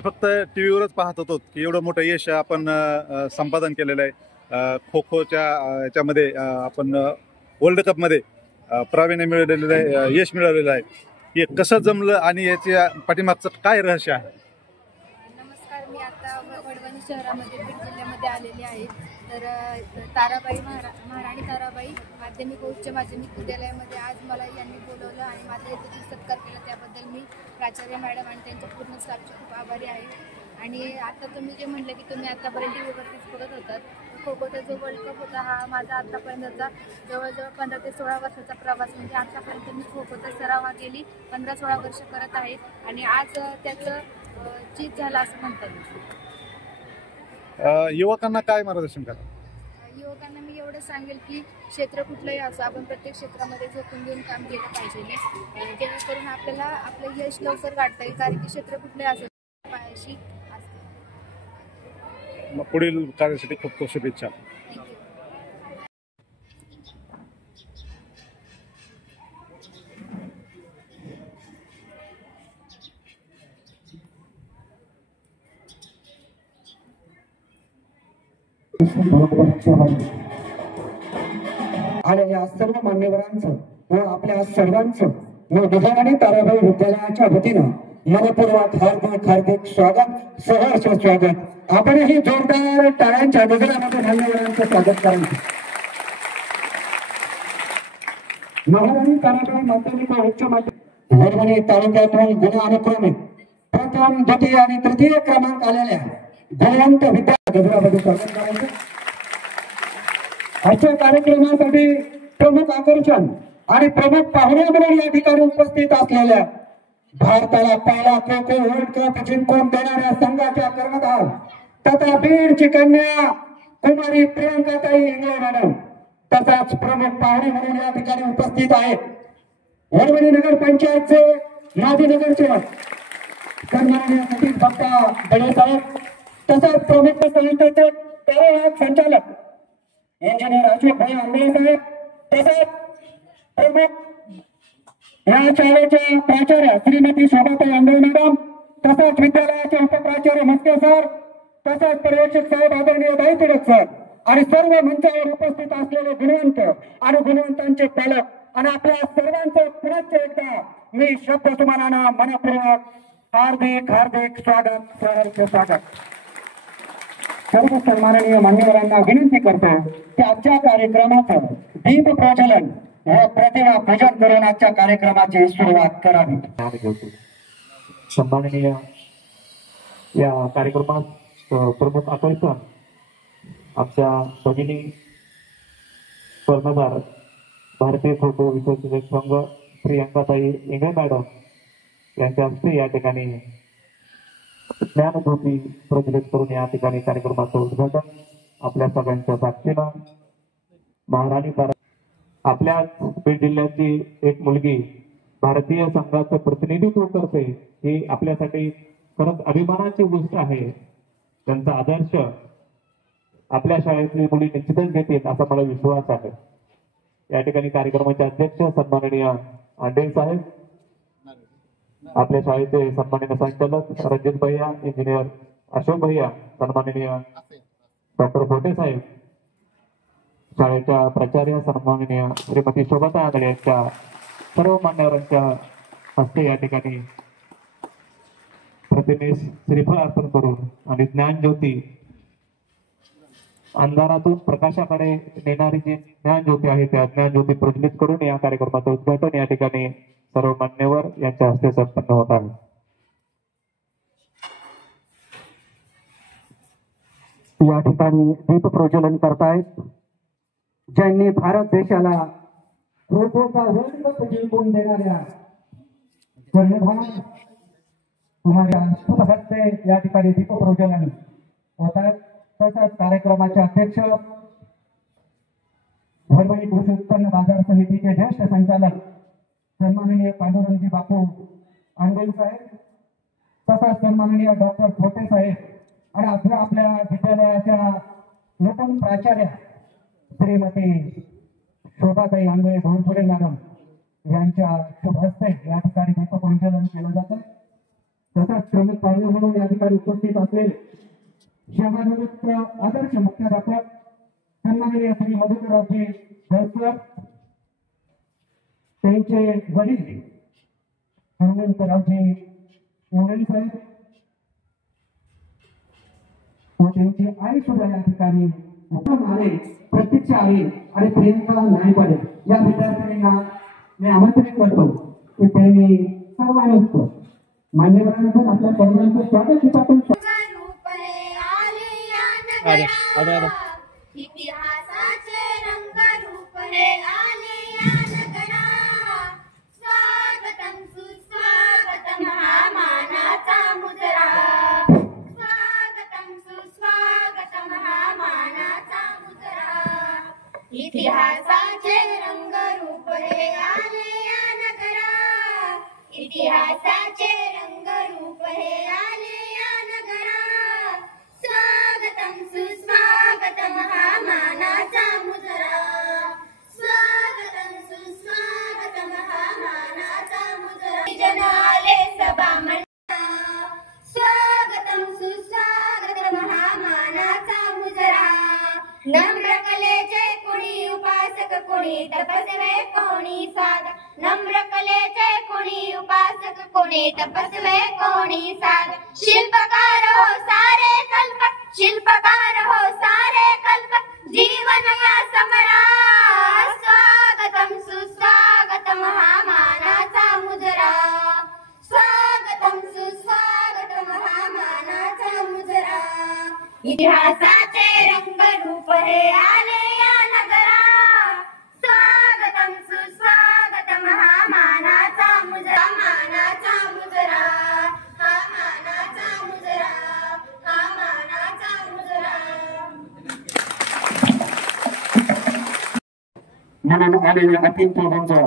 आम्ही फक्त टीव्हीवरच पाहत होतो की एवढं मोठं यश आपण संपादन केलेलं आहे। खो खोच्या याच्यामध्ये आपण वर्ल्ड कपमध्ये प्रावीण्य मिळवलेलं आहे, यश मिळवलेलं आहे। हे कसं जमलं आणि याच्या पाठीमागचं काय रहस्य आहे? नमस्कार, मी आता वडवणी शहरामध्ये बीड जिल्ह्यामध्ये आलेली आहे। तर ताराबाई महाराणी ताराबाई माध्यमिक व उच्च माध्यमिक विद्यालयामध्ये आज मला यांनी बोलवलं आणि माझा इथे सत्कार केला, त्याबद्दल मी प्राचार्य मॅडम आणि त्यांच्या पूर्ण स्टाफचे खूप आभारी आहे। आणि आता तुम्ही जे म्हटलं की तुम्ही आतापर्यंत टीव्हीवरतीच बघत होतात, खो खोचा जो वर्ल्ड कप होता हा माझा आतापर्यंतचा जवळजवळ 15 ते 16 वर्षाचा प्रवास, म्हणजे आतापर्यंत मी खो खोचा सराव हा गेली 15-16 वर्ष करत आहे आणि आज त्याचं चीज झालं असं म्हणता येईल। युवकांना काय मार्गदर्शन करा? युवकांना मी एवढं सांगेल की क्षेत्र कुठलंही असो, आपण प्रत्येक क्षेत्रामध्ये झोकून देऊन काम केलं पाहिजे, जेणेकरून आपल्याला आपलं यश लवकर गाठता येईल। कारण की क्षेत्र कुठलंही असो पायाशी असते। पुढील कार्यासाठी खूप खूप शुभेच्छा। आणि या सर्व मान्यवरांचं व आपल्या सर्वांचं वडवणी ताराबाई विद्यालयाच्या वतीनं मनपूर्वक हार्दिक हार्दिक स्वागत, सहर्ष स्वागत। आपणही जोरदार टाळ्यांच्या गजरामध्ये मान्यवरांचं स्वागत करायचं। महाराणी ताराबाई माध्यमिक व उच्च माध्यमिक वडवणी तालुक्यातून गुणानुक्रमे प्रथम, द्वितीय आणि तृतीय क्रमांक आलेल्या गुणवंत विद्यार्थी गजरामध्ये स्वागत करायचं। आजच्या कार्यक्रमासाठी प्रमुख आकर्षण आणि प्रमुख पाहुणे म्हणून या ठिकाणी उपस्थित असलेल्या भारताला पहिला खो खो वर्ल्ड कप जिंकून देणाऱ्या संघाच्या कर्णधार तथा बीडची कन्या कुमारी प्रियंकाताई इंगळे मॅडम, तसाच प्रमुख पाहुणे म्हणून या ठिकाणी उपस्थित आहेत वडवणी नगर पंचायतचे माजी नगरसेवक सन्माननीय सतीश बाप्पा बडे साहेब, तसाच प्रमुख संस्थेचे कार्यवाहक संचालक इंजिनियर अशोक भाई आंबळे साहेब, तसेच प्रमुख या शाळेच्या प्राचार्य श्रीमती शोभाताई आंबळे मॅडम, तसेच विद्यालयाचे उपप्राचार्य मस्के सर, तसेच पर्यवेक्षक साहेब आदरणीय दाई टिळक सर आणि सर्व मंचावर उपस्थित असलेले गुणवंत आणि गुणवंतांचे पालक आणि आपल्या सर्वांचं पुनश्च एकदा मी शब्द सुमनानं मनपूर्वक हार्दिक हार्दिक स्वागत, सहर्ष स्वागत। सर्व सन्माननीय मान्यवरांना विनंती करतो की आजच्या कार्यक्रमाचं दीप प्रज्वलन व प्रतिमा पूजन करून आजच्या कार्यक्रमाची सुरुवात करावी। सन्माननीय या कार्यक्रमात प्रमुख आकर्षण आमच्या भगिनी कर्णधार भारतीय खो खो विश्वचषक संघ प्रियंकाताई इंगळे मॅडम यांच्या हस्ते या ठिकाणी ज्ञानज्योती प्रज्वलित करून या ठिकाणी कार्यक्रमाचं उद्घाटन आपल्या सगळ्यांच्या साक्षीनं महाराणी आपल्या बीड जिल्ह्याची एक मुलगी भारतीय संघाचं प्रतिनिधित्व करते, ही आपल्यासाठी खरंच अभिमानाची गोष्ट आहे। त्यांचा आदर्श आपल्या शाळेतली मुली निश्चितच घेतील असा मला विश्वास आहे। या ठिकाणी कार्यक्रमाचे अध्यक्ष सन्माननीय अंडेल साहेब, आपल्या शाळेचे सन्माननीय संचालक रणजित भैया, इंजिनियर अशोक भैया, सन्माननीय डॉक्टर भोटे साहेब, शाळेच्या प्राचार्य सन्माननीय श्रीमती शोभाताई आंगळे यांच्या सर्व मान्यवरांच्या हस्ते या ठिकाणी प्रतिमेस श्रीफळ अर्पण करून आणि ज्ञानज्योती अंधारातून प्रकाशाकडे नेणारी जी ज्ञानज्योती आहे त्या ज्ञानज्योती प्रज्वलित करून या कार्यक्रमाचं उद्घाटन या ठिकाणी सर्व मान्यवर यांच्या हस्ते संपन्न होत आहे। या ठिकाणी दीप प्रज्वलन करतायत ज्यांनी भारत देशाला खो खोचा वर्ल्ड कप जिंकून देणाऱ्या कर्णधार कुमारी शुभ हस्ते या ठिकाणी दीप प्रज्वलन होत आहे। तसंच कार्यक्रमाचे अध्यक्ष वडवणी कृषी उत्पन्न बाजार समितीचे ज्येष्ठ संचालक सन्माननीय पांडुरंगजी बापू आंबेल साहेब, तसंच सन्माननीय डॉक्टर भोटे साहेब आणि आपल्या विद्यालयाच्या नूतन प्राचार्य श्रीमती शोभाताई आंबळे धोरपुरे मॅडम यांच्या शुभ हस्ते या ठिकाणी दीपप्रज्वलन केलं जातं। तसाच प्रमुख पाहुणे म्हणून या ठिकाणी उपस्थित असलेले शहरानिवृत्त आदर्श मुख्याध्यापक सन्माननीय श्री मधुकररावजी भरसर, त्यांचे वडील हनुमंतरावजी इंगळे साहेब व त्यांची आई सुद्धा या ठिकाणी उत्तम आले, प्रतीक्षा आले आणि प्रियंका नायपाडे या विद्यार्थ्यांना मी आमंत्रित करतो की त्यांनी सर्वांत मान्यवरांकडून आपल्या पाहुण्यांचं स्वागत हितातून इतिहासाचे रंग रूप हे आले या नगरा, स्वागतम सुस्वागतम हा मानाचा मुजरा, स्वागतम सुस्वागतम हा मानाचा मुजरा, इतिहासाचे रंग रूप हे आले या नगरा, इतिहासाचे रंग रूप हे आले या नगरा, स्वागतम सुस्वागतम हा मानाचा मुजरा, स्वागतम सुस्वागतम हा मानाचा मुजरा, जन आले सभा मंडळा, स्वागतम सुस्वागतम हा मानाचा मुजरा, नम्र कलेचे कोणी उपासक कोणी तपस्वे कोणी साधक, नम्र कलेचे कोणी उपासक कोणी तपस्वे कोणी साधक, शिल्पकार हो सारे कल्पक, शिल्पकार हो सारे कल्पक, जीवन या समरा, स्वागतम सुस्वागतम हा मानाचा मुजरा, स्वागतम सुस्वागतम हा मानाचा मुजरा, इतिहासाचे रंग रूप हे आले या नगरा, स्वागतम सुस्वागतम हा मानाचा मुजरा, मानाचा मुजरा, हा मानाचा मुजरा, हा मानाचा मुजरा. म्हणून आलेल्या अतिथींचं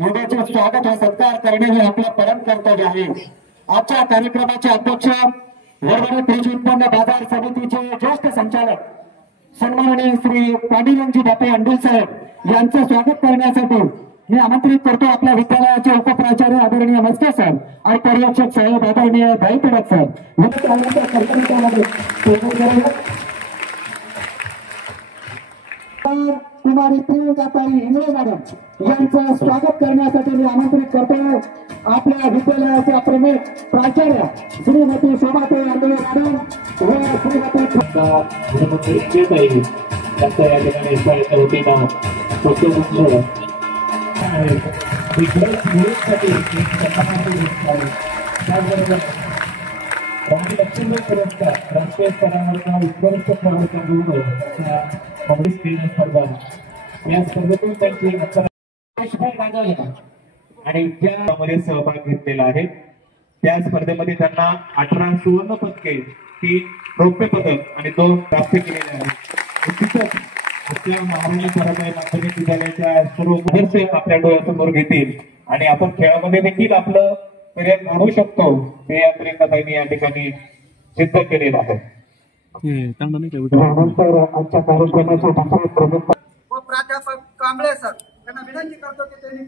उद्याचे स्वागत व सत्कार करणे हे आपलं परम कर्तव्य आहे. आजच्या कार्यक्रमाचे अध्यक्ष वडवणी कृषी उत्पन्न बाजार समितीचे ज्येष्ठ संचालक सन्माननीय श्री पांडुरंगजी बापे अंडुल साहेब यांचं स्वागत करण्यासाठी मी आमंत्रित करतो आपल्या विद्यालयाचे उपप्राचार्य आदरणीय मस्के साहेब आणि पर्यवेक्षक साहेब आदरणीय भाई टिळक साहेब कुमारी प्रियंकाताई इंगळे मॅडम यांचं स्वागत करण्यासाठी मी आमंत्रित करतो आपल्या विद्यालयाच्या प्रमुख प्राचार्य श्रीमती शोभाताई आंबे मॅडम व श्रीमती या ठिकाणी शाळेच्या वतीनं त्याचबरोबर राजलक्ष्मी पुरस्कार राष्ट्रीय स्तरावरचा उत्कृष्ट प्रवर्तन काँग्रेस क्रीडा स्पर्धा या स्पर्धेतून त्यांची आणि त्यामध्ये सहभाग घेतलेला आहे. त्या स्पर्धेमध्ये त्यांना 18 सुवर्ण पदके, 3 रौप्य पदक आणि 2 प्राप्त केलेले आहेत. निश्चितच आपल्या महाराणी ताराबाई माध्यमिक विद्यालयाच्या सर्व सदस्य आपल्या डोळ्यासमोर घेतील आणि आपण खेळामध्ये देखील आपलं करिअर घडवू शकतो हे या प्रियंकाताईंनी या ठिकाणी सिद्ध केलेलं आहे. आजच्या कार्यक्रमाचे दुसरे प्रमुख व प्राध्यापक कांबळे सर यांना विनंती करतो की त्यांनी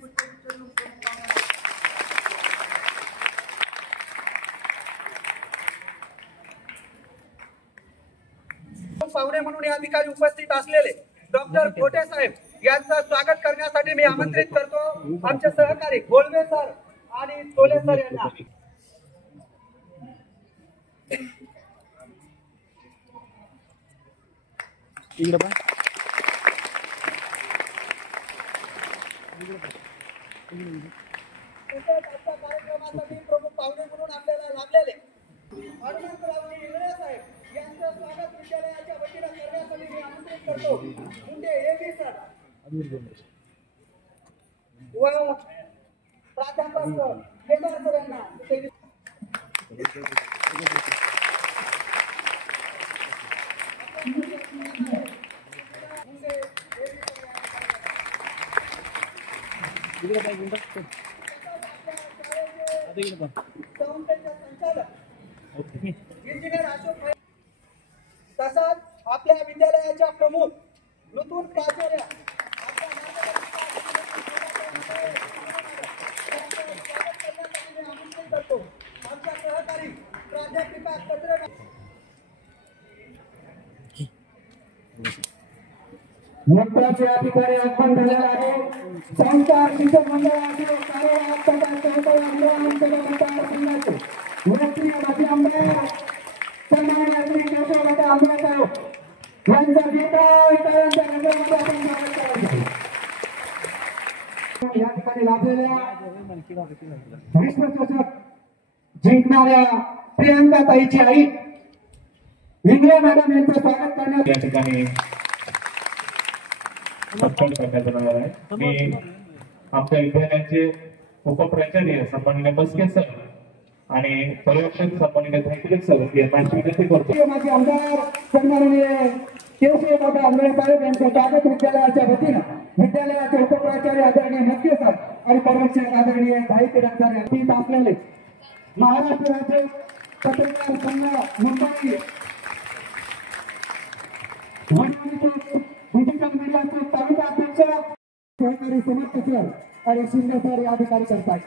पाहुणे म्हणून या ठिकाणी उपस्थित असलेले डॉक्टर खोटे साहेब यांचं स्वागत करण्यासाठी मी आमंत्रित करतो आमचे सहकारी गोलवे सर आणि तोले सर यांना. कार्यक्रमासाठी प्रमुख पाहुणे म्हणून आपल्याला लाभलेले हनुमंतरावजी इंगळे साहेब यांचं स्वागत विद्यालयाच्या वतीनं करण्यासाठी मी आमंत्रित करतो मुंडे एबी सर व प्राध्यापक केदार सर यांना. इंजिनियर अशोक तसंच आपल्या विद्यालयाच्या प्रमुख ऋतून प्राचार्य आमंत्रित करतो आमच्या सहकारी प्राध्यापिका कचरे महत्वाचे या ठिकाणी आगमन झालेलं आहे. संस्कार शिक्षक मंडळाचे कार्यवाहक सदस्य आमदार मतदारसंघाचे लोकप्रिय माजी आमदार सन्माननीय श्री केशवदादा आंबेडकर साहेब यांचा विटाळ्यांच्या गजरामध्ये आपण स्वागत करायचं. या ठिकाणी लाभलेल्या विश्वचषक जिंकणाऱ्या प्रियांका ताईची आई इंगळे मॅडम यांचं स्वागत करण्यात या ठिकाणी सत्कार करण्यात येणार आहे. मी आमच्या विद्यालयाचे उपप्राचार्य सन्माननीय मस्के सर आणि पर्यवेक्षक सन्माननीय धैर्य सर यांना विनंती करतो. माझे आमदार सन्माननीय केशवदादा आंबेडकर साहेब यांचं स्वागत विद्यालयाच्या वतीनं विद्यालयाचे उपप्राचार्य आदरणीय मस्के सर आणि पर्यवेक्षक आदरणीय धाईते सर यांनी असलेले महाराष्ट्र राज्य पत्रकार संघ मुंबई डिजिटल मीडियाचे तालुका अध्यक्ष सहकारी समर्थ सर आणि शिंदे सर या अधिकारी करतात.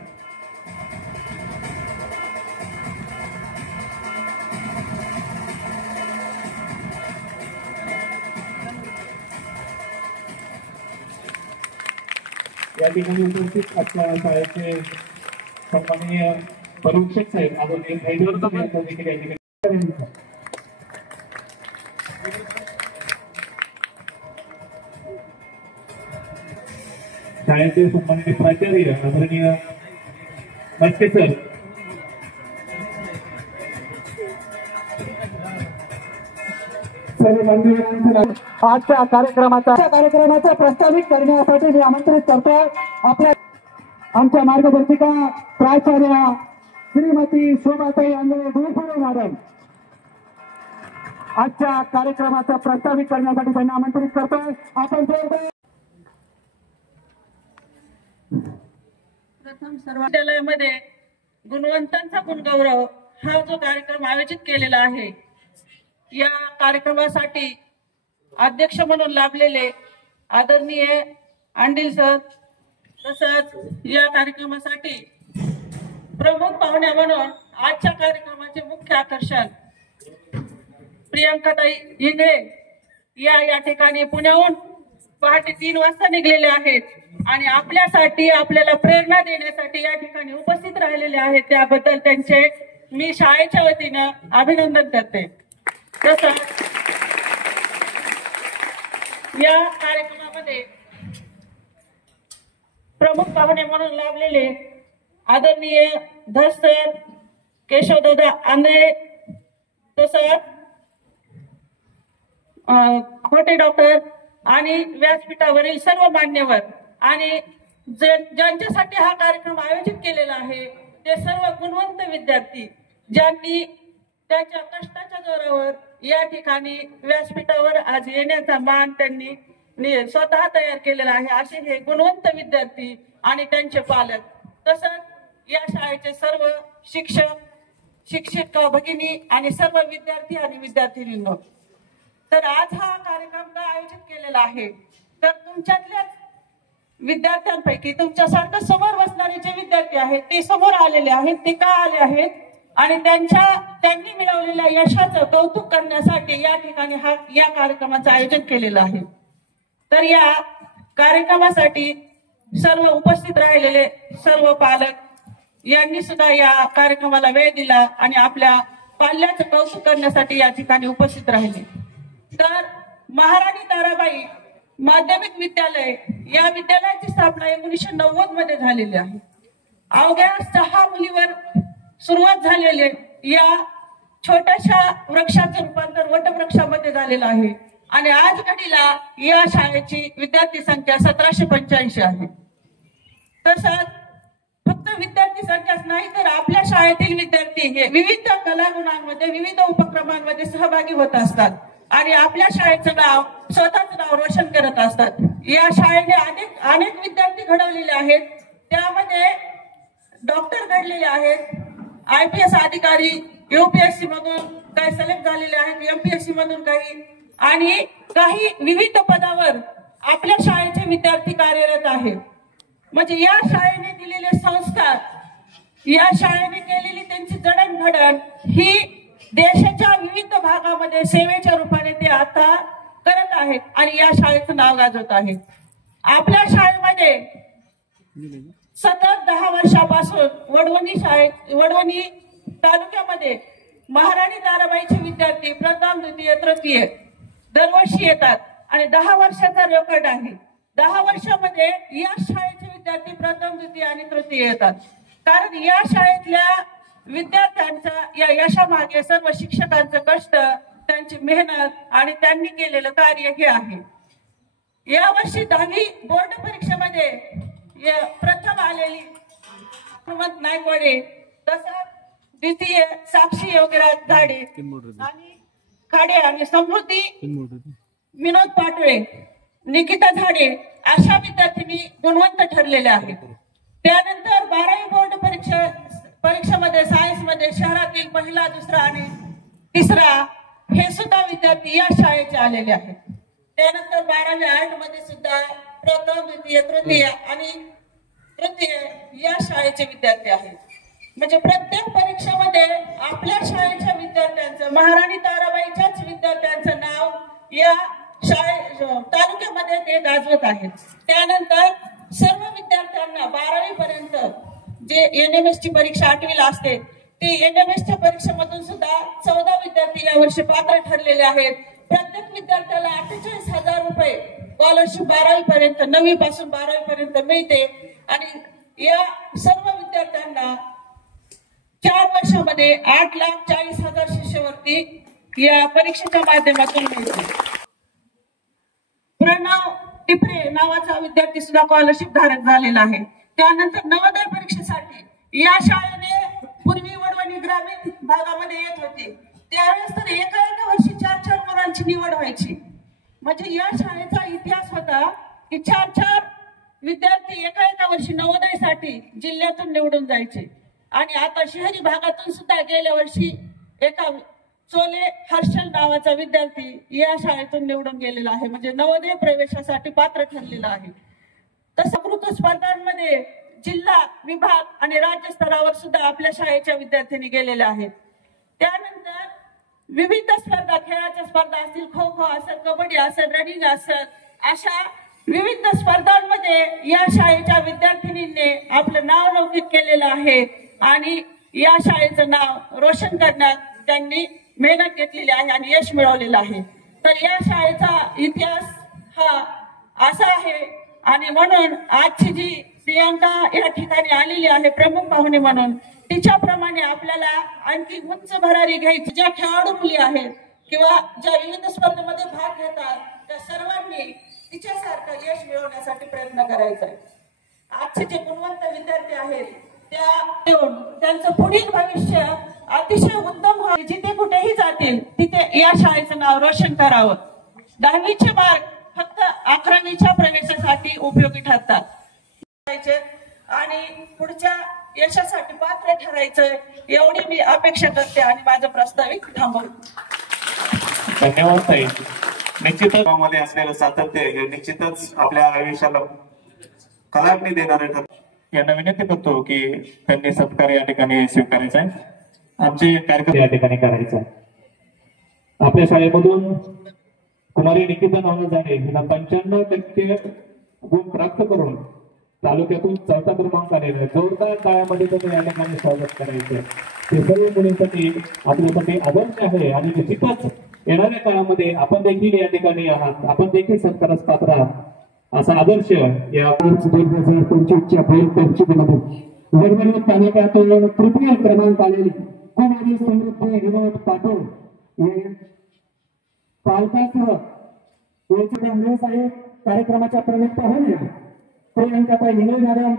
या ठिकाणी उपस्थित आपल्या शाळेचे सन्माननीय पर्यवेक्षक साहेब आदरणीय धैर्य सर यांचा देखील या ठिकाणी शाळेचे सन्माननीय प्राचार्य आदरणीय मस्के सर आजच्या कार्यक्रमाचा प्रस्तावित करण्यासाठी मी आमंत्रित करतो आपल्या आमच्या मार्गदर्शिका प्राचार्य श्रीमती शोभाताई आंधळे गुरुफळे मॅडम. आजच्या कार्यक्रमाचा प्रस्तावित करण्यासाठी त्यांना आमंत्रित करतोय. आपण प्रथम सर्व विद्यालयामध्ये गुणवंतांचा गुणगौरव हा जो कार्यक्रम आयोजित केलेला आहे, या कार्यक्रमासाठी अध्यक्ष म्हणून लाभलेले आदरणीय अंडील सर, तसंच या कार्यक्रमासाठी प्रमुख पाहुण्या म्हणून आजच्या कार्यक्रमाचे मुख्य आकर्षण प्रियांकाताई इंगळे या ठिकाणी पुण्याहून पहाटे 3 वाजता निघलेले आहेत आणि आपल्यासाठी आपल्याला प्रेरणा देण्यासाठी या ठिकाणी उपस्थित राहिलेले आहेत. त्याबद्दल त्यांचे मी शाळेच्या वतीनं अभिनंदन करते. तसंच या कार्यक्रमामध्ये प्रमुख पाहुणे म्हणून लाभलेले आदरणीय धस सर, केशवदादा आंधळे, तसंच खोटे डॉक्टर आणि व्यासपीठावरील सर्व मान्यवर आणि ज्यांच्यासाठी हा कार्यक्रम आयोजित केलेला आहे ते सर्व गुणवंत विद्यार्थी ज्यांनी त्यांच्या कष्टाच्या जोरावर या ठिकाणी व्यासपीठावर आज येण्याचा मान त्यांनी स्वतः तयार केलेला आहे, असे हे गुणवंत विद्यार्थी आणि त्यांचे पालक, तसंच या शाळेचे सर्व शिक्षक, शिक्षिका भगिनी आणि सर्व विद्यार्थी आणि विद्यार्थिनींनो. तर आज हा कार्यक्रम का आयोजित केलेला आहे, तर तुमच्यातल्याच विद्यार्थ्यांपैकी तुमच्यासारखं समोर बसणारे जे विद्यार्थी आहेत ते समोर आलेले आहेत. ते का आले आहेत आणि त्यांनी मिळवलेल्या यशाचं कौतुक करण्यासाठी या ठिकाणी या कार्यक्रमाचं आयोजन केलेलं आहे. तर या कार्यक्रमासाठी सर्व उपस्थित राहिलेले सर्व पालक यांनी सुद्धा या कार्यक्रमाला वेळ दिला आणि आपल्या पाल्याचं कौतुक करण्यासाठी या ठिकाणी उपस्थित राहिले. तर महाराणी ताराबाई माध्यमिक विद्यालय या विद्यालयाची स्थापना 1990 मध्ये झालेली आहे. अवघ्या 6 मुलीवर सुरुवात झालेले या छोट्याशा वृक्षाचं रूपांतर वटवृक्षामध्ये झालेलं आहे आणि आज घडीला या शाळेची विद्यार्थी संख्या 1785 आहे. तसंच फक्त विद्यार्थी संख्याच नाही तर आपल्या शाळेतील विद्यार्थी हे विविध कलागुणांमध्ये विविध उपक्रमांमध्ये सहभागी होत असतात आणि आपल्या शाळेचं नाव स्वतःच नाव रोशन करत असतात. या शाळेने अनेक विद्यार्थी घडवलेले आहेत. त्यामध्ये डॉक्टर घडलेले आहेत, IPS अधिकारी, UPSC मधून काही सिलेक्ट झालेले आहेत, MPSC मधून काही, आणि काही विविध पदावर आपल्या शाळेचे विद्यार्थी कार्यरत आहेत. म्हणजे या शाळेने दिलेले संस्कार या शाळेने केलेली त्यांची जडणघडण ही देशाच्या विविध भागामध्ये सेवेच्या रूपाने ते आता करत आहेत आणि या शाळेचं नाव गाजवत आहेत. आपल्या शाळेमध्ये सतत 10 वर्षापासून वडवणी तालुक्यामध्ये महाराणी ताराबाईचे विद्यार्थी प्रथम, द्वितीय, तृतीय दरवर्षी येतात आणि 10 वर्षाचा रेकॉर्ड आहे. 10 वर्षामध्ये या शाळेचे विद्यार्थी प्रथम, द्वितीय आणि तृतीय येतात. कारण या शाळेतल्या विद्यार्थ्यांचा या यशामागे सर्व शिक्षकांचं कष्ट, त्यांची मेहनत आणि त्यांनी केलेलं कार्य हे आहे. यावर्षी 10वी बोर्ड परीक्षेमध्ये प्रथम आलेली नायकवाडे, तसंच द्वितीय साक्षी योगीराज झाडे आणि खाडे आणि समृद्धी विनोद पाटोळे, निकिता झाडे अशा विद्यार्थ्यांनी गुणवंत ठरलेल्या आहेत. त्यानंतर 12वी बोर्ड परीक्षेमध्ये सायन्समध्ये शहरातील पहिला, दुसरा आणि तिसरा हे सुद्धा विद्यार्थी या शाळेचे आलेले आहेत. त्यानंतर 12वी आर्ट मध्ये सुद्धा प्रथम, द्वितीय, तृतीय आणि तृतीय या शाळेचे विद्यार्थी आहेत. म्हणजे प्रत्येक परीक्षेमध्ये आपल्या शाळेच्या विद्यार्थ्यांचं, महाराणी ताराबाईच्याच विद्यार्थ्यांचं नाव या तालुक्यामध्ये ते गाजवत आहेत. त्यानंतर सर्व विद्यार्थ्यांना 12वी पर्यंत जे NMS ची परीक्षा 8वीला असते ते NMS च्या परीक्षेमधून सुद्धा 14 विद्यार्थी यावर्षी पात्र ठरलेले आहेत. प्रत्येक विद्यार्थ्याला 48,000 रुपये स्कॉलरशिप 12वी पर्यंत, 9वी पासून 12वी पर्यंत मिळते आणि या सर्व विद्यार्थ्यांना 4 वर्षामध्ये 8,40,000 शिष्यवृत्ती या परीक्षेच्या माध्यमातून मिळते. प्रणव टिपरे नावाचा विद्यार्थी सुद्धा स्कॉलरशिप धारक झालेला आहे. त्यानंतर नवोदय परीक्षेसाठी या शाळेने पूर्वी वडवणी ग्रामीण भागामध्ये येत होते, त्यावेळेस तर एका वर्षी 4 मुलांची निवड व्हायची. म्हणजे या शाळेचा इतिहास होता की 4 विद्यार्थी एका वर्षी नवोदयसाठी जिल्ह्यातून निवडून जायचे. आणि आता शहरी भागातून सुद्धा गेल्या वर्षी एका चोले हर्षल नावाचा विद्यार्थी या शाळेतून निवडून गेलेला आहे, म्हणजे नवोदय प्रवेशासाठी पात्र ठरलेला आहे. तसं स्पर्धांमध्ये जिल्हा, विभाग आणि राज्य स्तरावर सुद्धा आपल्या शाळेच्या विद्यार्थ्यांनी गेलेले आहेत. त्यानंतर विविध स्पर्धा, खेळाच्या स्पर्धा असतील, खो खो असेल, कबड्डी असेल, रनिंग असेल, अशा विविध स्पर्धांमध्ये या शाळेच्या विद्यार्थिनींनी आपलं नाव लौकिक केलेलं आहे आणि या शाळेचं नाव रोशन करण्यात त्यांनी मेहनत घेतलेली आहे आणि यश मिळवलेलं आहे. तर या शाळेचा इतिहास हा असा आहे आणि म्हणून आजची जी प्रियांका या ठिकाणी आलेली आहे प्रमुख पाहुणे म्हणून, तिच्याप्रमाणे आपल्याला आणखी उंच भरारी घ्यायची. ज्या खेळाडू मुली आहेत किंवा ज्या विविध स्पर्धेमध्ये भाग घेतात त्या सर्वांनी तिच्यासारखं यश मिळवण्यासाठी प्रयत्न करायचा आहे. आजचे जे गुणवंत विद्यार्थी आहेत त्यांचं पुढील भविष्य अतिशय उत्तम व्हावे, जिथे कुठेही जातील तिथे या शाळेचं नाव रोशन करावं. 10वीचे मार्क फक्त 11वीच्या प्रवेशासाठी उपयोगी ठरतात आणि पुढच्या यशासाठी पात्र ठरायचं एवढी मी अपेक्षा करते आणि माझं प्रस्तावित थांबवतो. धन्यवाद ताई. निश्चितच मध्ये असलेलं सातत्य हे निश्चितच आपल्या आयुष्याला कलाटणी देणारे ठरते. यांना विनंती करतो की त्यांनी सत्कार या ठिकाणी स्वीकारायचा आहे. आमचे कार्यक्रम या ठिकाणी करायचा आहे. आपल्या शाळेमधून कुमारी निकिता नावना झाडे हिला 95% गुण प्राप्त करून तालुक्यातून 4था क्रमांक आलेला. जोरदार टाळ्यामध्ये त्यांनी या ठिकाणी स्वागत करायचं. ते सर्व मुलींसाठी आपल्यासाठी आदर्श आहे आणि निश्चितच येणाऱ्या काळामध्ये आपण देखील या ठिकाणी आहात, आपण देखील सत्कारास पात्र आहात असा आदर्श या 2025च्या बैल परीक्षेमध्ये वडवणी तालुक्यातून 3य क्रमांक आलेली कुमारी समृद्धी विनोद पाटोळे पालकासह साहेब कार्यक्रमाच्या प्रमुख पाहुणे प्रियंकाताई हिंगळे मॅडम,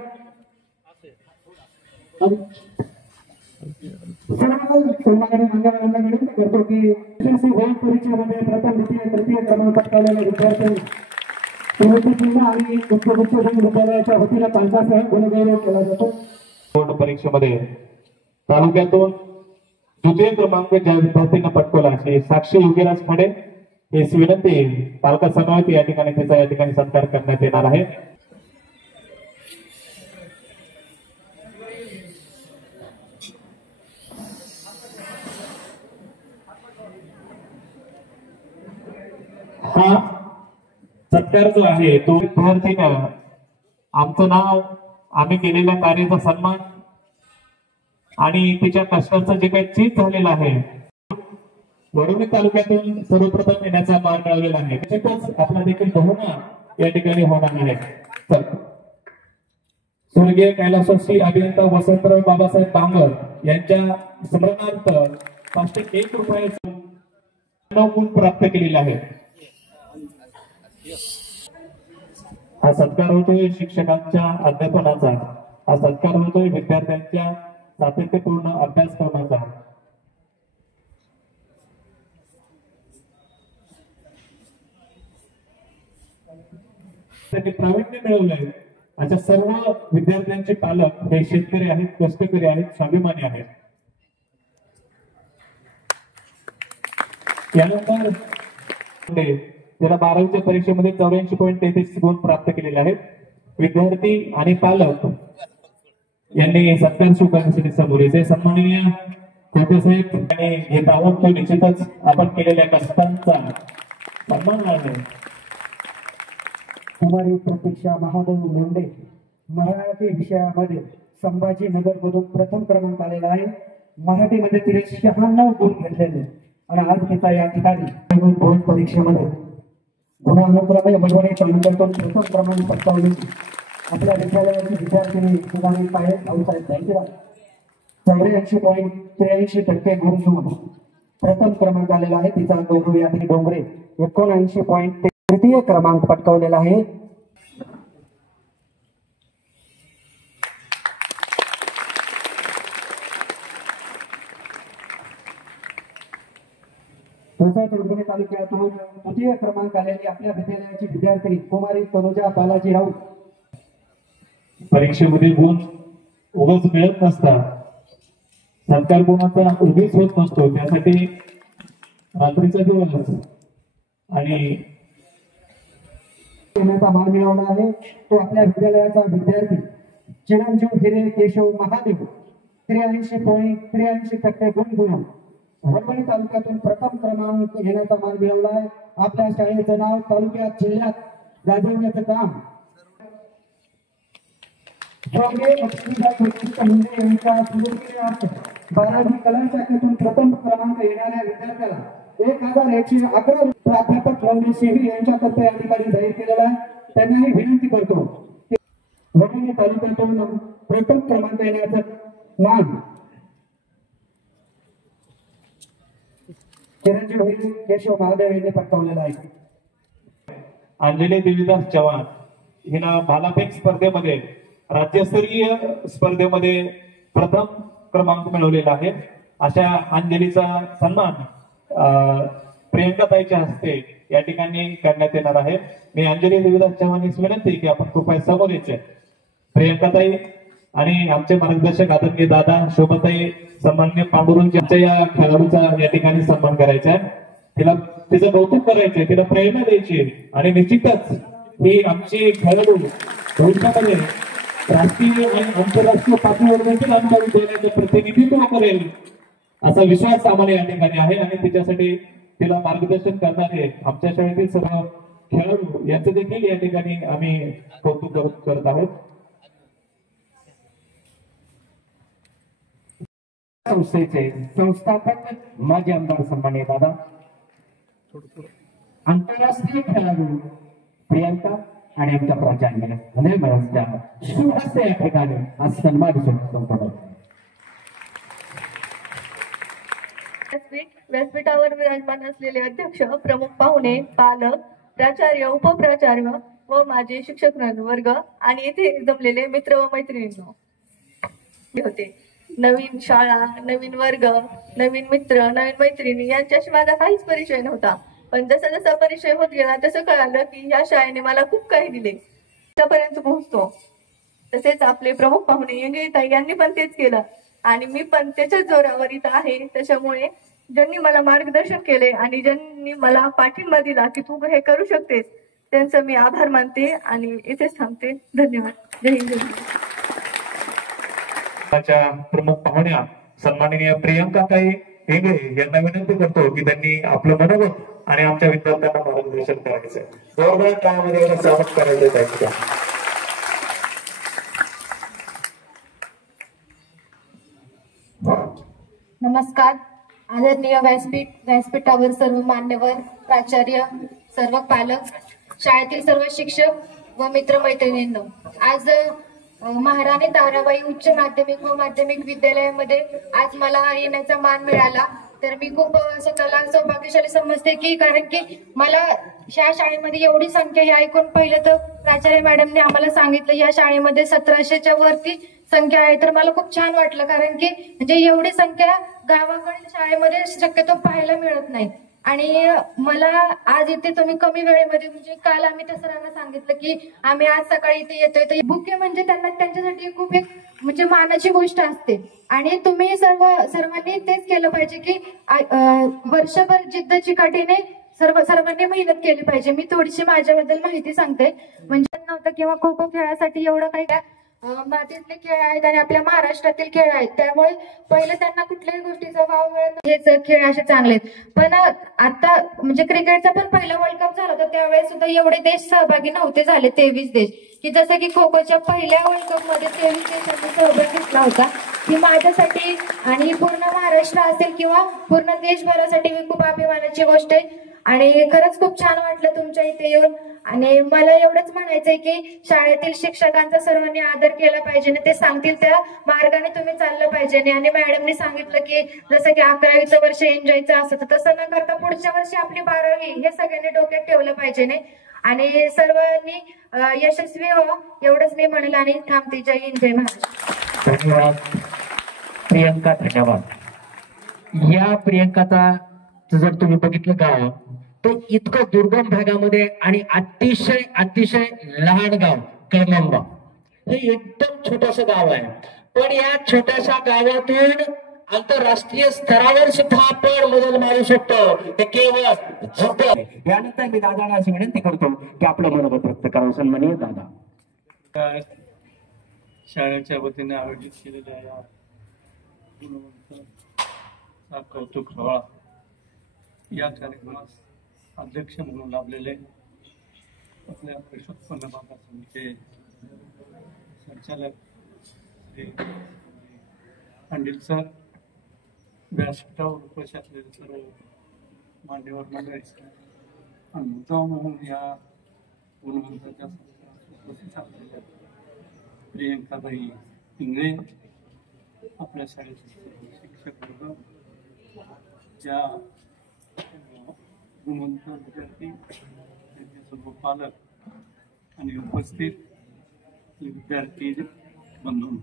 सन्माननीय मान्यवरांना विनंती करतो की बैल परीक्षेमध्ये प्रथम, द्वितीय, तृतीय क्रमांक पटकावलेल्या विद्यार्थ्यांनी आणि विद्यालयाच्या वतीने पालकासह गुणगौरव केला जातो. बोर्ड परीक्षेमध्ये तालुक्यातून 2य क्रमांक ज्या विद्यार्थ्यांना पटकवला अशी साक्षी योगीराज खडे ही विनंती पालका समवेत या ठिकाणी त्याचा या ठिकाणी सत्कार करण्यात येणार आहे. हा सत्कार जो आहे तो विद्यार्थीनं आमचं नाव, आम्ही केलेल्या कार्याचा सन्मान आणि तिच्या कष्टाचं जे काही चीज झालेलं आहे, वडवणी तालुक्यातून सर्वप्रथम येण्याचा मान मिळवलेला आहे. निश्चितच आपला देखील बहुना या ठिकाणी होणार आहे. चल. स्वर्गीय कैलासवासी अभियंता वसंतराव बाबासाहेब बांगर यांच्या स्मरणार्थ 501 रुपयाचं गुण प्राप्त केलेला आहे. हा सत्कार होतोय शिक्षकांच्या अध्यापनाचा, हा सत्कार होतोय विद्यार्थ्यांच्या सातत्यपूर्ण अभ्यासक्रमाचा. त्यांनी प्रावीण्य मिळवलंय अशा सर्व विद्यार्थ्यांचे पालक हे शेतकरी आहेत, कष्टकरी आहेत, स्वाभिमानी आहेत. यानंतर त्याला 12वीच्या परीक्षेमध्ये 84.33 गुण प्राप्त केलेले आहेत. विद्यार्थी आणि पालक यांनी सत्कार स्वीकारण्यासाठी समोर यायचे. सन्माननीय कोटेसाहेब यांनी घेत आहोत तो निश्चितच आपण केलेल्या कष्टांचा सन्मान आहे. कुमारी प्रतीक्षा महादेव लोंढे मराठी विषयामध्ये संभाजीनगर मधून प्रथम क्रमांक आलेला आहे. मराठीमध्ये तिने 96 गुण घेतलेले आणि आज तिचा या ठिकाणी बोर्ड परीक्षेमध्ये गुणानुक्रमे वडवणी तालुक्यातून प्रथम क्रमांक पटकावली. आपल्या विद्यालयाची विद्यार्थिनी सुधानी पायक भाऊसाहेब बँकेला 84.83% गुण घेऊन प्रथम क्रमांक आलेला आहे. तिचा गौरव या ठिकाणी डोंगरे 79. तृतीय क्रमांक पटकावलेला आहे. वडवणी तालुक्यातून तृतीय क्रमांक आलेली आपल्या विद्यालयाची विद्यार्थिनी कुमारी तनुजा बालाजी राऊत. परीक्षेमध्ये गुण उगाच मिळत नसतात, सत्कार गुणाचा उगीच होत नसतो. त्यासाठी रात्रीचा दिवस आणि मान मिळवला आहे तो आपल्या विद्यालयाचा विद्यार्थी चिरंजीव हिरे केशव महादेव 83.83% गुण घेऊन वडवणी तालुक्यातून प्रथम क्रमांक घेण्याचा मान मिळवला आहे. आपल्या शाळेचं नाव तालुक्यात जिल्ह्यात गाजवण्याचं काम 12वी कला शाखेतून प्रथम क्रमांक येणाऱ्या विद्यार्थ्याला 1111 प्राध्यापक रवणी सिंह यांच्यातर्फे या ठिकाणी जाहीर केलेला आहे. त्यांनाही विनंती करतो की वडवणी तालुक्यातून प्रथम क्रमांक येण्याचं मान चिरंजीव केशव महादेव यांनी पटकावलेला आहे. अंजली देवीदास चव्हाण हिनं भालाफेक स्पर्धेमध्ये राज्यस्तरीय स्पर्धेमध्ये प्रथम क्रमांक मिळवलेला आहे. अशा अंजलीचा सन्मान प्रियंकाताईच्या हस्ते या ठिकाणी करण्यात येणार आहे. मी अंजली देवीदास चव्हाण यांची विनंती की आपण कृपया समोर यायचे. प्रियंकाताई आणि आमचे मार्गदर्शक आदरणीय दादा शोभाताई सन्माननीय पांडुरंगच्या या खेळाडूचा या ठिकाणी सन्मान करायचा आहे. तिला तिचं कौतुक करायचंय, तिला प्रेरणा द्यायची आणि निश्चितच ही आमची खेळाडू भविष्यामध्ये राष्ट्रीय आणि आंतरराष्ट्रीय पातळीवर देखील आमच्या विद्यालयाचं प्रतिनिधित्व करेल असा विश्वास आम्हाला या ठिकाणी आहे. आणि तिच्यासाठी तिला मार्गदर्शन करणारे आमच्या शाळेतील सर्व खेळाडू यांचं देखील या ठिकाणी आम्ही कौतुक करत आहोत. संस्थेचे संस्थापक माजी आमदार सन्माननीय दादा, आंतरराष्ट्रीय खेळाडू प्रियंका आणि आमच्या प्राचार्य शुभहस्ते या ठिकाणी आज सन्मान व्यासपीठावर विराजमान असलेले अध्यक्ष, प्रमुख पाहुणे, पालक, प्राचार्य, उपप्राचार्य व माझे शिक्षक वर्ग आणि इथे जमलेले मित्र व मैत्रिणींनो होते. नवीन शाळा, नवीन वर्ग, नवीन मित्र, नवीन मैत्रिणी यांच्याशी माझा काहीच परिचय नव्हता. पण जसा जसा परिचय होत गेला तसं कळालं की या शाळेने मला खूप काही दिले, त्यापर्यंत पोहोचतो. तसेच आपले प्रमुख पाहुणे इंगळीताई यांनी पण तेच केलं आणि मी पण त्याच्याच जोरावर इथं आहे. त्याच्यामुळे ज्यांनी मला मार्गदर्शन केले आणि ज्यांनी मला पाठिंबा दिला की तू हे करू शकतेस, त्यांचं मी आभार मानते आणि इथेच थांबते. धन्यवाद. जय हिंद. प्रमुख पाहुण्या सन्माननीय प्रियंकाताई हेगडे यांना विनंती करतो की त्यांनी आपलं मनोगत आणि आमच्या विद्यार्थ्यांना मार्गदर्शन करायचंय. जोरदार काळामध्ये याला स्वागत करायचं आहे. नमस्कार. आदरणीय व्यासपीठावर सर्व मान्यवर, प्राचार्य, सर्व पालक, शाळेतील सर्व शिक्षक व मित्रमैत्रिणींनो, आज महाराणी ताराबाई उच्च माध्यमिक व माध्यमिक विद्यालयामध्ये आज मला येण्याचा मान मिळाला. तर मी खूप स्वतःला सौभाग्यशाली समजते की कारण की मला या शाळेमध्ये एवढी संख्या हे ऐकून पहिलं तर प्राचार्य मॅडमने आम्हाला सांगितलं या शाळेमध्ये 1700च्या वरती संख्या आहे. तर मला खूप छान वाटलं कारण की म्हणजे एवढी संख्या गावाकडील शाळेमध्ये शक्यतो पाहायला मिळत नाही. आणि मला आज इथे तुम्ही कमी वेळेमध्ये म्हणजे काल आम्ही त्या सरांना सांगितलं की आम्ही आज सकाळी इथे येतोय. तर बुके म्हणजे त्यांच्यासाठी खूप एक म्हणजे मानाची गोष्ट असते. आणि तुम्ही सर्वांनी तेच केलं पाहिजे की वर्षभर जिद्द चिकाटीने सर्वांनी मेहनत केली पाहिजे. मी थोडीशी माझ्याबद्दल माहिती सांगते. म्हणजे नव्हतं किंवा खो खो खेळासाठी एवढं काही मातीतले खेळ आहेत आणि आपल्या महाराष्ट्रातील खेळ आहेत. त्यामुळे पहिलं त्यांना कुठल्याही गोष्टीचा वाव मिळत नाही. हेच खेळ असे चांगले आहेत. पण आता म्हणजे क्रिकेटचा पण पहिला वर्ल्ड कप झाला होता त्यावेळेस सुद्धा एवढे देश सहभागी नव्हते झाले, 23 देश. की जसं की खो खोच्या पहिल्या वर्ल्ड कप मध्ये 23 देशांनी सहभाग घेतला होता. ही माझ्यासाठी आणि पूर्ण महाराष्ट्र असेल किंवा पूर्ण देशभरासाठी ही खूप अभिमानाची गोष्ट आहे. आणि खरंच खूप छान वाटलं तुमच्या इथे येऊन. आणि मला एवढंच म्हणायचंय की शाळेतील शिक्षकांचा सर्वांनी आदर केला पाहिजे. ते सांगतील त्या मार्गाने तुम्ही चाललं पाहिजे. आणि मॅडमने सांगितलं की जसं की 11वीचं वर्ष एन्जॉयचं असतं तसं न करता पुढच्या वर्षी आपली 12वी हे सगळ्यांनी डोक्यात ठेवलं पाहिजे. आणि सर्वांनी यशस्वी हो एवढंच मी म्हणेल आणि थांबते. जय हिंद, जय महाराष्ट्र. धन्यवाद प्रियंका, धन्यवाद. या प्रियंकाचा जर तुम्ही बघितलं गाव तर इतकं दुर्गम भागामध्ये आणि अतिशय अतिशय लहान गाव कळमगाव. हे एकदम छोटस गाव आहे. पण या छोट्याशा गावातून आंतरराष्ट्रीय स्तरावर सुद्धा आपण बदल मारू शकतो. हे केवळ झोप. यानंतर मी दादाला अशी विनंती करतो की आपलं मनोगत व्यक्त करावं. सन्माननीय दादा. शाळेच्या वतीने आयोजित केलेल्या या कौतुक सोहळा या कार्यक्रमास अध्यक्ष म्हणून लाभलेले आपल्या उत्पन्न बाजार समितीचे संचालक श्री पांडील सर, व्यासपीठावर उपस्थित असलेले सर्व मान्यवर मंडळी आणि मुद्दाम म्हणून या गुणवंताच्या उपस्थित असलेल्या प्रियंकाबाई इंगळे, आपल्या शाळेचे शिक्षक वर्ग, ज्या गुणवंत विद्यार्थी, त्यांचे सर्व पालक आणि उपस्थित विद्यार्थी बंधू,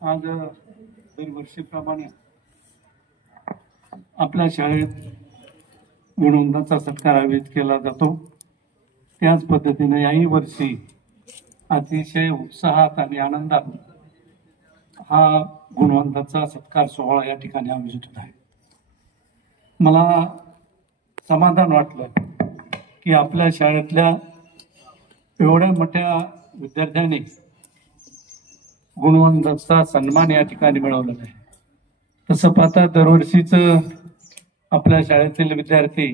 आज दरवर्षीप्रमाणे आपल्या शाळेत गुणवंताचा सत्कार आयोजित केला जातो. त्याच पद्धतीने याही वर्षी अतिशय उत्साहात आणि आनंदात हा गुणवंताचा सत्कार सोहळा या ठिकाणी आयोजित होत आहे. मला समाधान वाटलं की आपल्या शाळेतल्या एवढ्या मोठ्या विद्यार्थ्यांनी गुणवंताचा सन्मान या ठिकाणी मिळवलेला आहे. तसं पाहता दरवर्षीच आपल्या शाळेतील विद्यार्थी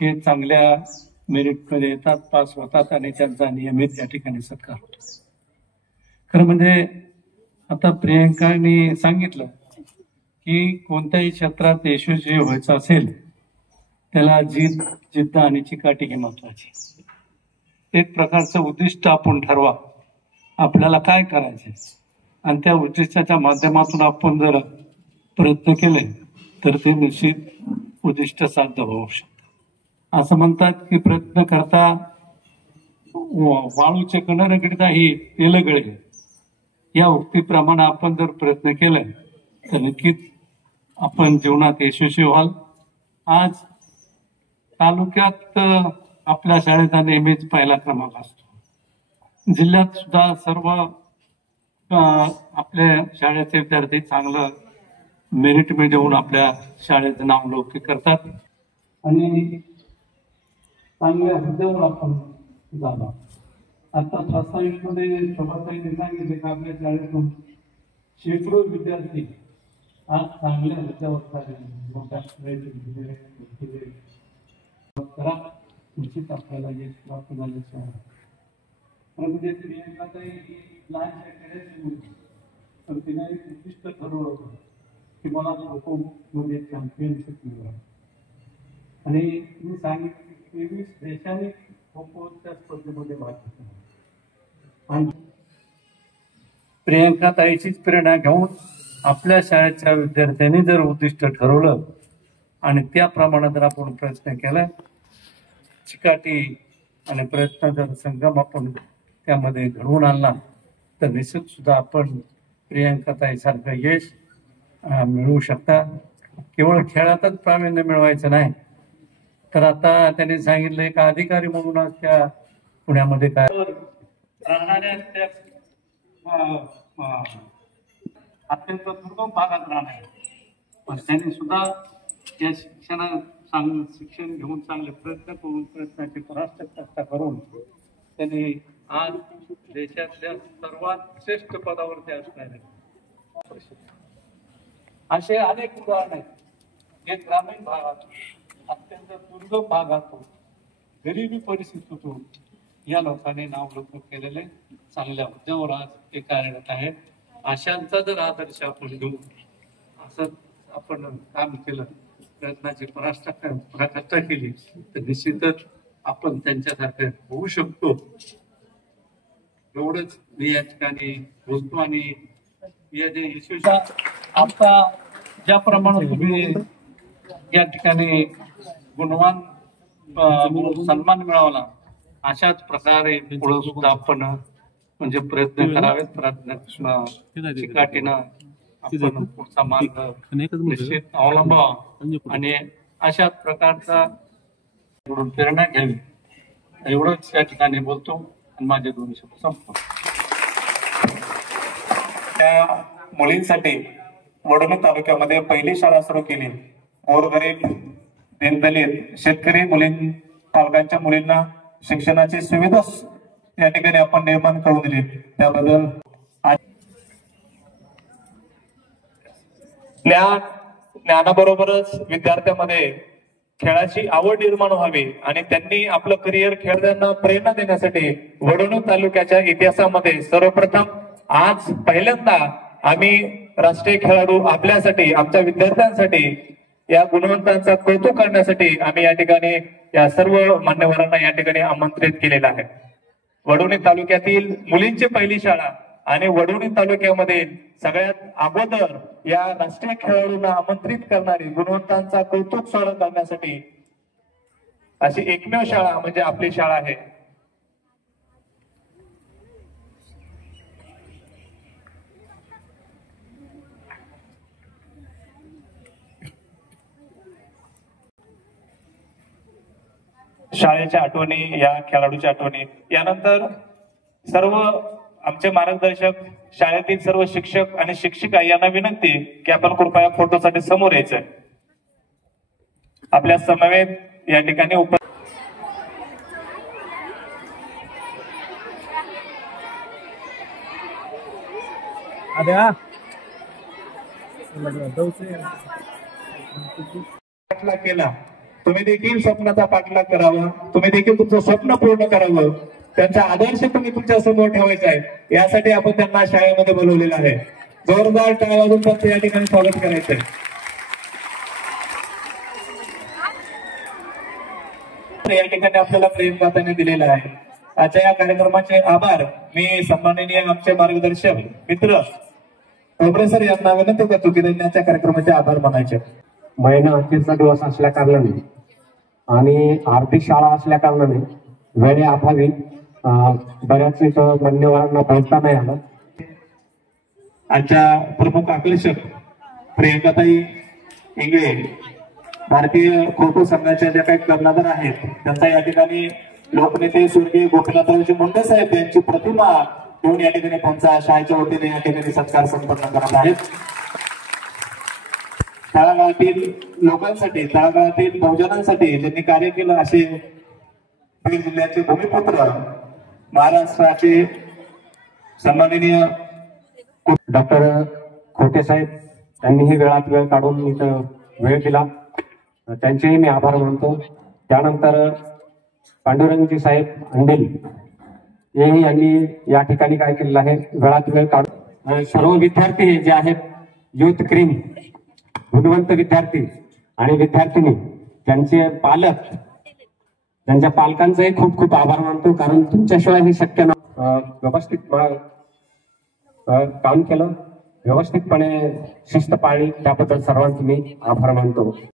हे चांगल्या मेरिटमध्ये येतात, पास होतात आणि त्यांचा नियमित या ठिकाणी सत्कार होतो. खरं म्हणजे आता प्रियंकाने सांगितलं की कोणत्याही क्षेत्रात यशस्वी व्हायचं असेल त्याला जिद्द आणि चिकाटी ही महत्वाची. एक प्रकारचं उद्दिष्ट आपण ठरवा, आपल्याला काय करायचे आणि त्या उद्दिष्टाच्या माध्यमातून आपण जर प्रयत्न केले तर ते निश्चित उद्दिष्ट साध्य होऊ शकतं. असं म्हणतात की प्रयत्न करता वाळूचे कण रगडता ही तेल गळे. या उक्तीप्रमाणे आपण जर प्रयत्न केले तर नक्कीच आपण जीवनात यशस्वी व्हाल. आज तालुक्यात आपल्या शाळेचा नेहमीच पहिला क्रमांक असतो. जिल्ह्यात सुद्धा सर्व आपल्या शाळेचे विद्यार्थी चांगलं मेरिट मिळवून आपल्या शाळेचं नाव लौकिक करतात आणि चांगल्या हुद्द्यावर आपण झाला. आता प्रास्ताविकमध्ये शोभाताईने सांगितले की आपल्या शाळेतून शेकडो विद्यार्थी आज चांगल्या मुद्द्यावर करा, निश्चित आपल्याला यश प्राप्त झाल्याचं आहे. परंतु त्याची प्रियंकाताई ही लहानशा खेड्याची मुलगी, पण तिने एक उद्दिष्ट ठरवलं होतं की मला खो मध्ये चॅम्पियनशिप मिळवा. आणि मी सांगितलं 23 देशांनी खो खोच्या स्पर्धेमध्ये भाग घेतला. आणि प्रियंकाताईचीच प्रेरणा घेऊन आपल्या शाळेच्या विद्यार्थ्यांनी जर उद्दिष्ट ठरवलं आणि त्याप्रमाणे जर आपण प्रयत्न केला, चिकाटी आणि प्रयत्न जर संगम आपण त्यामध्ये घडवून आणला, तर निश्चित सुद्धा आपण प्रियंकाताईसारखं यश मिळवू शकता. केवळ खेळातच प्रावीण्य मिळवायचं नाही, तर आता त्यांनी सांगितलं एक अधिकारी म्हणून त्या पुण्यामध्ये काय राहणाऱ्या अत्यंत दुर्गम भागात राहणार, पण त्यांनी सुद्धा या चांगलं शिक्षण घेऊन चांगले प्रयत्न करून प्रयत्नाची पराकाष्ठा करून त्यांनी आज देशातल्या सर्वात श्रेष्ठ पदावरती असणारे असे अनेक उदाहरण आहेत. हे ग्रामीण भागात अत्यंत दुर्गम भागातून गरिबी परिस्थितीतून या लोकांनी नाव लौकिक केलेले चांगल्या हुद्द्यावर आज ते कार्यरत आहेत. अशांचा जर आदर्श आपण घेऊ, असं आपण काम केलं, प्रयत्नाची पराकाष्ठा केली, तर निश्चितच आपण त्यांच्यासारखे होऊ शकतो. एवढंच मी या ठिकाणी बोलतो. आणि या जे यशस्वी आता ज्याप्रमाणे तुम्ही या ठिकाणी गुणवान सन्मान मिळवला, अशाच प्रकारे पुढे सुद्धा आपण म्हणजे प्रयत्न करावेत. प्रयत्न चिकाटीनं आपण पुढचा मार्ग निश्चित अवलंबावा आणि अशाच प्रकारचा प्रेरणा घ्यावी. एवढंच या ठिकाणी बोलतो आणि माझे 2 शब्द संपतो. त्या मुलींसाठी वडोली तालुक्यामध्ये पहिली शाळा सुरू केली. गोरगरीब, दीनदलित, शेतकरी पालकांच्या मुलींना शिक्षणाची सुविधा या ठिकाणी आपण निर्माण करून दिली. त्याबद्दल ज्ञानाबरोबरच विद्यार्थ्यांमध्ये खेळाची आवड निर्माण व्हावी आणि त्यांनी आपलं करिअर खेळताना प्रेरणा देण्यासाठी वडोली तालुक्याच्या इतिहासामध्ये सर्वप्रथम आज पहिल्यांदा आम्ही राष्ट्रीय खेळाडू आपल्यासाठी, आमच्या विद्यार्थ्यांसाठी, या गुणवंतांचा कौतुक करण्यासाठी आम्ही या ठिकाणी या सर्व मान्यवरांना या ठिकाणी आमंत्रित केलेलं आहे. वडोली तालुक्यातील मुलींची पहिली शाळा आणि वडोली तालुक्यामध्ये सगळ्यात अगोदर या राष्ट्रीय खेळाडूंना आमंत्रित करणारी, गुणवंतांचा कौतुक सोहळा करण्यासाठी अशी एकमेव शाळा म्हणजे आपली शाळा आहे. शाळेच्या आठवणी, या खेळाडूच्या आठवणी. यानंतर सर्व आमचे मार्गदर्शक, शाळेतील सर्व शिक्षक आणि शिक्षिका यांना विनंती की आपण कृपया फोटोसाठी समोर यायचंय. आपल्या समवेत या ठिकाणी पाठलाग केला. तुम्ही देखील स्वप्नाचा पाठलाग करावा, तुम्ही देखील तुमचं स्वप्न पूर्ण करावं, त्यांचा आदर्श तुम्ही तुमच्या समोर ठेवायचा आहे. यासाठी आपण त्यांना शाळेमध्ये बोलवलेलं आहे. जोरदार टाळ्या वाजवून त्यांचं या ठिकाणी स्वागत करायचंय. या ठिकाणी आपल्याला प्रेमदाताने दिलेला आहे. आजच्या या कार्यक्रमाचे आभार मी सन्माननीय आमचे मार्गदर्शक मित्र सर यांना विनंती करतो की त्यांनी आजच्या कार्यक्रमाचे आभार मानायचे. महिना अखेरचा दिवस असल्या कारणाने आणि आर्थिक शाळा असल्या कारणाने वेळेअभावी बऱ्याच मान्यवरांना बोलता नाही आलं. आजच्या प्रमुख आकर्षक प्रियंकाताई इंगळे, भारतीय खो खो संघाच्या ज्या काही कर्णधार आहेत, त्यांचा या ठिकाणी लोकनेते स्वर्गीय गोपीनाथरावजी मुंडे साहेब यांची प्रतिमा घेऊन या ठिकाणी त्यांचा शाळेच्या वतीने या ठिकाणी सत्कार संपन्न करत आहेत. तळागाळातील लोकांसाठी, तळागाळातील बहुजनांसाठी ज्यांनी कार्य केलं असे बीड जिल्ह्याचे भूमिपुत्र, महाराष्ट्राचे सन्माननीय डॉक्टर खोटे साहेब त्यांनीही वेळात वेळ काढून इथं वेळ दिला, त्यांचेही मी आभार मानतो. त्यानंतर पांडुरंगजी साहेब अंडेल हेही यांनी या ठिकाणी काय केलेलं आहे, वेळात वेळ काढून सर्व विद्यार्थी जे आहेत, युथ क्रीम गुणवंत विद्यार्थी आणि विद्यार्थिनी, त्यांचे पालक, त्यांच्या पालकांचंही खूप खूप आभार मानतो, कारण तुमच्याशिवाय हे शक्य नाही. व्यवस्थित काम केलं, व्यवस्थितपणे शिस्त पाळली, त्याबद्दल सर्वांचे मी आभार मानतो.